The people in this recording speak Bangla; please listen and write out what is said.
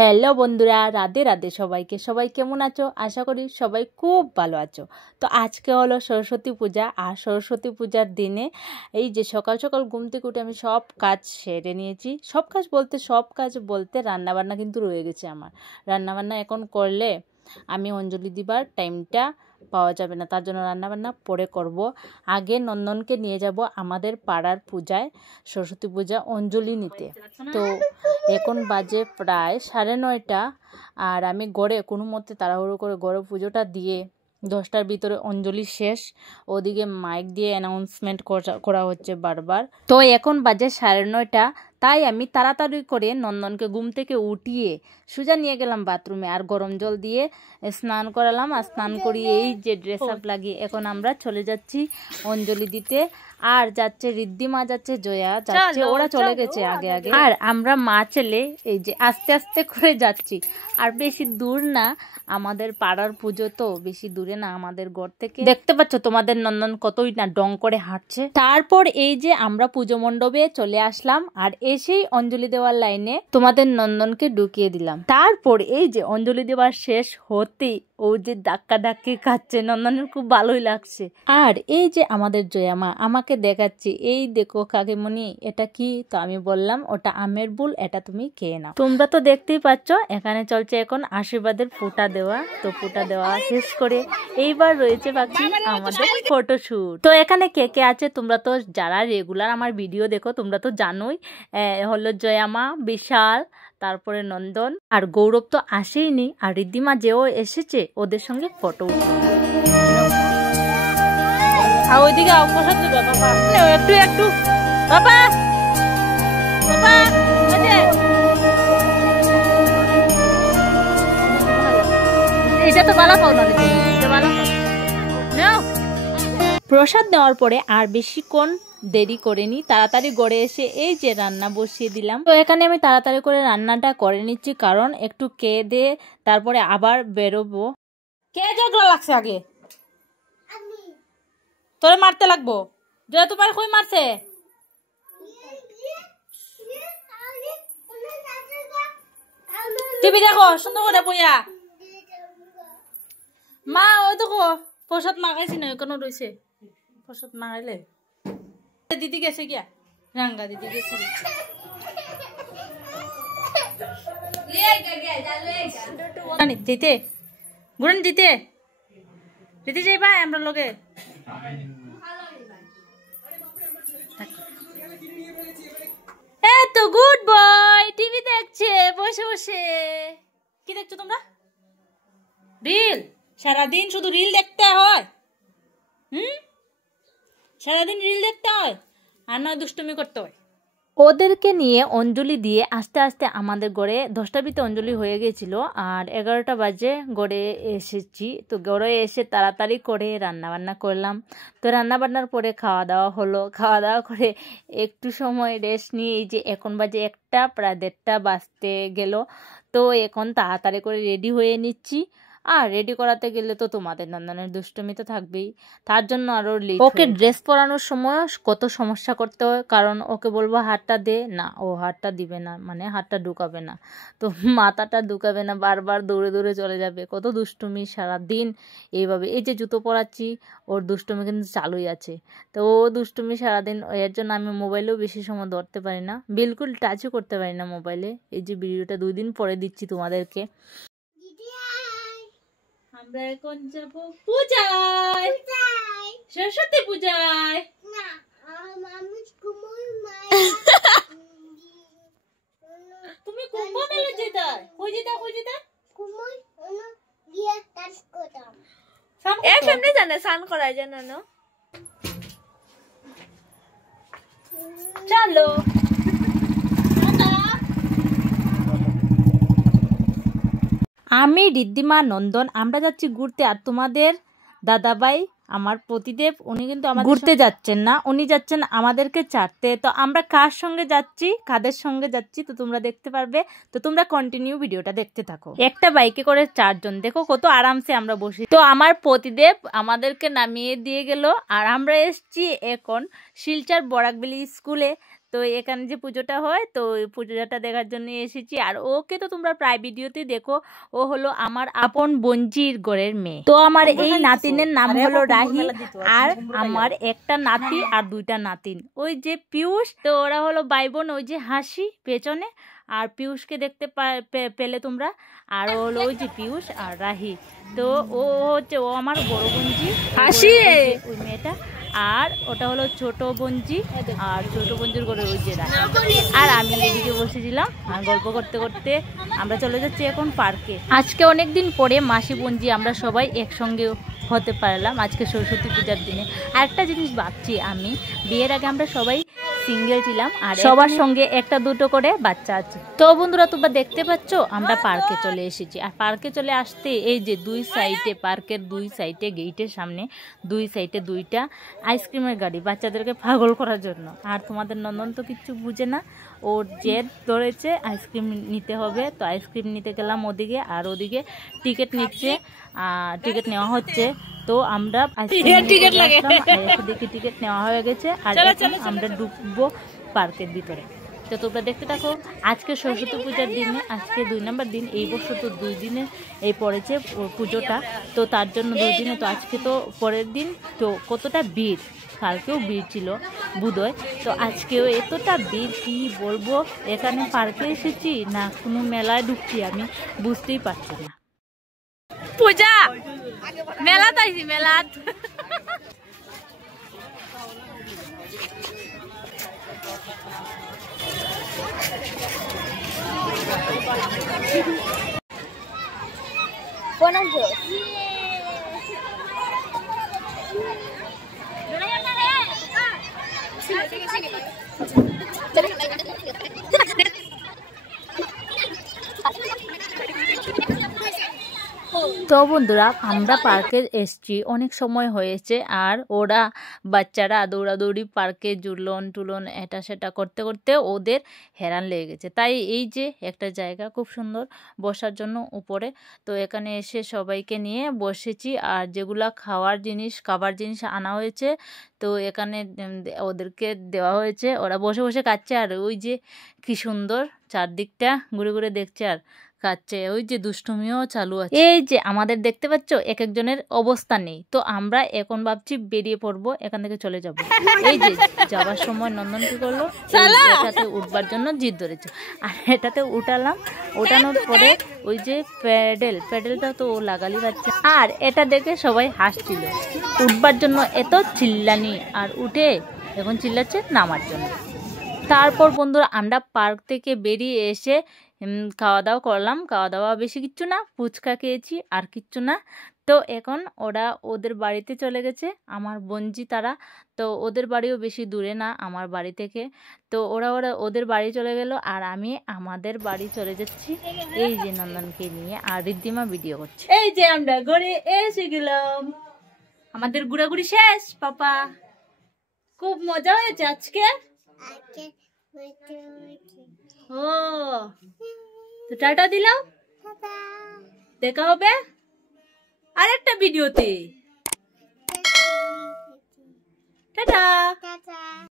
হ্যালো বন্ধুরা, রাধে রাধে সবাইকে। সবাই কেমন আছো? আশা করি সবাই খুব ভালো আছো। তো আজকে হলো সরস্বতী পূজা, আর সরস্বতী পূজার দিনে এই যে সকাল সকাল ঘুম থেকে উঠে আমি সব কাজ সেরে নিয়েছি। সব কাজ বলতে রান্নাবান্না কিন্তু রয়ে গেছে আমার। রান্নাবান্না এখন করলে আমি অঞ্জলি দিবার টাইমটা পাওয়া যাবে না, তার জন্য রান্নাবান্না পরে করব। আগে নন্দনকে নিয়ে যাব আমাদের পাড়ার পূজায়, সরস্বতী পূজা অঞ্জলি নিতে। তো এখন বাজে প্রায় 9:30, আর আমি গড়ে কোনো মতে তাড়াহুড়ো করে গড়ে পুজোটা দিয়ে 10টার ভিতরে অঞ্জলি শেষ। ওদিকে মাইক দিয়ে অ্যানাউন্সমেন্ট করা হচ্ছে বারবার। তো এখন বাজে 9:30, তাই আমি তাড়াতাড়ি করে নন্দনকে ঘুম থেকে উঠিয়ে সোজা নিয়ে গেলাম বাথরুমে, আর গরম জল দিয়ে স্নান করালাম। আর স্নান করিয়ে এই যে ড্রেস আপ লাগিয়ে এখন আমরা চলে যাচ্ছি অঞ্জলি দিতে। আর যাচ্ছে ঋদ্ধিমা, যাচ্ছে জয়া যাচ্ছে, ওরা চলে গেছে আগে আগে। আর আমরা মা ছেলে এই যে আস্তে আস্তে করে যাচ্ছি। আর বেশি দূর না, আমাদের পাড়ার পুজো তো বেশি দূরে না আমাদের ঘর থেকে। দেখতে পাচ্ছ তোমাদের নন্দন কতই না ডং করে হাঁটছে। তারপর এই যে আমরা পুজো মণ্ডপে চলে আসলাম, আর এসেই অঞ্জলি দেওয়ার লাইনে তোমাদের নন্দনকে ঢুকিয়ে দিলাম। তারপর এই যে অঞ্জলি দেওয়ার শেষ হতেই ও যে ধাক্কা ধাক্কি খাচ্ছে, নন্দনের খুব ভালোই লাগছে। আর এই যে আমাদের জয়া মা আমাকে দেখাচ্ছে, এই দেখো কাকিমণি এটা কি? তো আমি বললাম ওটা আমের বুল, এটা তুমি খেয়ে নাও। তোমরা তো দেখতেই পাচ্ছ এখানে চলছে এখন আশীর্বাদের ফোঁটা দেওয়া। তো ফোঁটা দেওয়া শেষ করে এইবার রয়েছে বাকি আমাদের ফটোশুট। তো এখানে কে কে আছে তোমরা তো যারা রেগুলার আমার ভিডিও দেখো তোমরা তো জানোই। হলো জয়া মা, বিশাল, তারপরে নন্দন, আর গৌরব তো আসেইনি, আর ঋদ্ধিমা যেও এসেছে ওদের সঙ্গে ফটো উঠে। ওইদিকে একটু একটু বাবা বাবা এটা তো ভালো পাও না, প্রসাদ নেওয়ার পরে আর বেশিক্ষণ দেরি করেনি, তাড়াতাড়ি গড়ে এসে এই যে রান্না বসিয়ে দিলাম। তো এখানে আমি তাড়াতাড়ি করে রান্নাটা করে নিচ্ছি, কারণ একটু খেয়ে দিয়ে তারপরে আবার বেরোবো। কে ঝগড়া লাগছে আগে? তোরে মারতে লাগবো? যে তোমার কই মারছে? টিভি দেখো সুন্দর করে বইয়া। মা ওই দেখো প্রসাদ মাগাইছি না, এখনো রয়েছে প্রসাদ মাগাইলে। দিদি গেছে গিয়া, রাঙ্গা দিদি গেছে। জিতে গুরন জিতে দিদি যাইবা আমরা লগে। তো গুড বয় টিভি দেখছে বসে বসে। কি দেখছো তোমরা? রিল? সারাদিন শুধু রিল দেখতে হয়? সারাদিন রিল দেখতে হয় আর নয় দুষ্টুমি করতে হয়। ওদেরকে নিয়ে অঞ্জলি দিয়ে আস্তে আস্তে আমাদের ঘরে 10টার ভিতরে অঞ্জলি হয়ে গেছিল, আর 11টা বাজে ঘরে এসেছি। তো ঘরে এসে তাড়াতাড়ি করে রান্নাবান্না করলাম। তো রান্নাবান্নার পরে খাওয়া দাওয়া হলো। খাওয়া দাওয়া করে একটু সময় রেস্ট নিয়ে এই যে এখন বাজে 1টা, প্রায় 1:30 বাজতে গেল। তো এখন তাড়াতাড়ি করে রেডি হয়ে নিচ্ছি। আর রেডি করাতে গেলে তো তোমাদের নন্দনের দুষ্টুমি তো থাকবেই, তার জন্য আরো লেট। ওকে ড্রেস পরানোর সময় কত সমস্যা করতে হয়, কারণ ওকে বলবো হাতটা দে, না ও হাতটা দিবে না, মানে হাতটা ঢুকাবে না, তো মাথাটা ঢুকাবে না, বারবার দৌড়ে দৌড়ে চলে যাবে। কত দুষ্টুমি সারাদিন এইভাবে। এই যে জুতো পরাচ্ছি, ওর দুষ্টুমি কিন্তু চালুই আছে। তো ও দুষ্টুমি সারাদিন, এর জন্য আমি মোবাইলেও বেশি সময় ধরতে পারি না, বিলকুল টাচও করতে পারি না মোবাইলে। এই যে ভিডিওটা 2 দিন পরে দিচ্ছি তোমাদেরকে। আমরা এখন যাব পূজায়, সরস্বতী পূজায়। তুমি কুম্ভ মেলা যেতে? কই যেতে? কই যেতে? এমনি জানে স্নান করায় জানো না? চলো আমি ঋদ্ধিমা নন্দন আমরা যাচ্ছি ঘুরতে, আর তোমাদের দাদাভাই আমার পতিদেব উনি কিন্তু আমাদের ঘুরতে যাচ্ছেন না, উনি যাচ্ছেন আমাদেরকে চাটতে। তো আমরা কার সঙ্গে যাচ্ছি, কাদের সঙ্গে যাচ্ছি তো তোমরা দেখতে পারবে। তো তোমরা কন্টিনিউ ভিডিওটা দেখতে থাকো। একটা বাইকে করে 4 জন, দেখো কত আরামসে আমরা বসি। তো আমার পতিদেব আমাদেরকে নামিয়ে দিয়ে গেল আর আমরা এসছি এখন শিলচর বরাকবেলি স্কুলে। তো এখানে যে পুজোটা হয় তো ওই পুজোটা দেখার জন্য এসেছি। আর ওকে তো তোমরা প্রায় ভিডিওতে দেখো, ও হলো আমার আপন বোনজির ঘরের মেয়ে। তো আমার এই নাতিনের নাম হলো রাহি, আর আমার একটা নাতি আর 2টা নাতিন, ওই যে পিয়ুষ। তো ওরা হলো ভাই বোন, ওই যে হাসি পেছনে, আর পিয়ুষকে দেখতে পেলে তোমরা, আর হলো ওই যে পিয়ুষ আর রাহি। তো ও হচ্ছে ও আমার বড় বোনজি হাসি, ওই মেয়েটা। আর ওটা হলো ছোট বোনজি, আর ছোট বোনজির করে ওই যে রাহি। আর আমি এদিকে বসেছিলাম আর গল্প করতে করতে আমরা চলে যাচ্ছি এখন পার্কে। আজকে অনেকদিন পরে মাসি বোনজি আমরা সবাই একসঙ্গে হতে পারলাম আজকে সরস্বতী পূজার দিনে। আর একটা জিনিস ভাবছি, আমি বিয়ের আগে আমরা সবাই সিঙ্গেল ছিলাম আর সবার সঙ্গে একটা দুটো করে বাচ্চা আছে। তো বন্ধুরা তোমরা দেখতে পাচ্ছ আমরা পার্কে চলে এসেছি। আর পার্কে চলে আসতে এই যে 2 সাইডে, পার্কের 2 সাইডে গেটের সামনে 2 সাইডে 2টা আইসক্রিমের গাড়ি বাচ্চাদেরকে পাগল করার জন্য। আর তোমাদের নন্দন তো কিচ্ছু বুঝে না, ওর জেদ ধরেছে আইসক্রিম নিতে হবে। তো আইসক্রিম নিতে গেলাম ওদিকে, আর ওদিকে টিকিট নিচ্ছে, টিকিট নেওয়া হচ্ছে। তো আমরা টিকিট নেওয়া হয়ে গেছে আর আমরা ঢুকবো পার্কের ভিতরে। তো তোমরা দেখতে থাকো। আজকে সরস্বতী পূজার দিনে, আজকে 2 নম্বর দিন, এই বছর তো 2 দিনে এই পড়েছে পুজোটা, তো তার জন্য 2 দিনে। তো আজকে তো পরের দিন, তো কতটা ভিড়, কালকেও ভিড় ছিল বুধয়, তো আজকেও এতটা ভিড় কি বলবো। এখানে পার্কে এসেছি না কোনো মেলায় ঢুকছি আমি বুঝতেই পারছি না। পূজা মেলা তাইছি মেলা। তো বন্ধুরা আমরা পার্কে এসছি, অনেক সময় হয়েছে। আর ওরা বাচ্চারা দৌড়াদৌড়ি পার্কে ঝুলন টুলন এটা সেটা করতে করতে ওদের হেরান লেগে গেছে। তাই এই যে একটা জায়গা খুব সুন্দর বসার জন্য উপরে, তো এখানে এসে সবাইকে নিয়ে বসেছি। আর যেগুলা খাবার জিনিস আনা হয়েছে তো এখানে ওদেরকে দেওয়া হয়েছে, ওরা বসে বসে খাচ্ছে। আর ওই যে কি সুন্দর চারদিকটা ঘুরে ঘুরে দেখছে আর খাচ্ছে, ওই যে দুষ্টুমিও চালু আছে। এই যে আমাদের দেখতে পাচ্ছ এক একজনের অবস্থা নেই। তো আমরা এখন ভাবছি বেরিয়ে পড়বো, এখান থেকে চলে যাব। এই যে যাওয়ার সময় নন্দন কি করলো, এটাতে উঠবার জন্য জিদ ধরেছে, আর এটাতে উঠালাম। ওঠানোর পরে ওই যে প্যাডেলটা তো ও লাগালি পাচ্ছে, আর এটা দেখে সবাই হাসছিল উঠবার জন্য, এত চিল্লানি। আর উঠে এখন চিল্লাচ্ছে নামার জন্য। তারপর বন্ধুরা আমরা পার্ক থেকে বেরিয়ে এসে খাওয়া দাওয়া করলাম। খাওয়া দাওয়া বেশি কিচ্ছু না, ফুচকা খেয়েছি আর কিচ্ছু না। তো এখন ওরা ওদের বাড়িতে চলে গেছে, আমার বোনজি তারা। তো ওদের বাড়িও বেশি দূরে না আমার বাড়ি থেকে। তো ওরা ওদের বাড়ি চলে গেল আর আমি আমাদের বাড়ি চলে যাচ্ছি এই যে নন্দনকে নিয়ে। আর ঋদ্ধিমা ভিডিও করছে। এই যে আমরা ঘুরে এসে গেলাম, আমাদের ঘোরাঘুরি শেষ। পাপা খুব মজা হয়েছে আজকে। ও তো টাটা দিলাম, দেখা হবে আরেকটা ভিডিওতে। টাটা।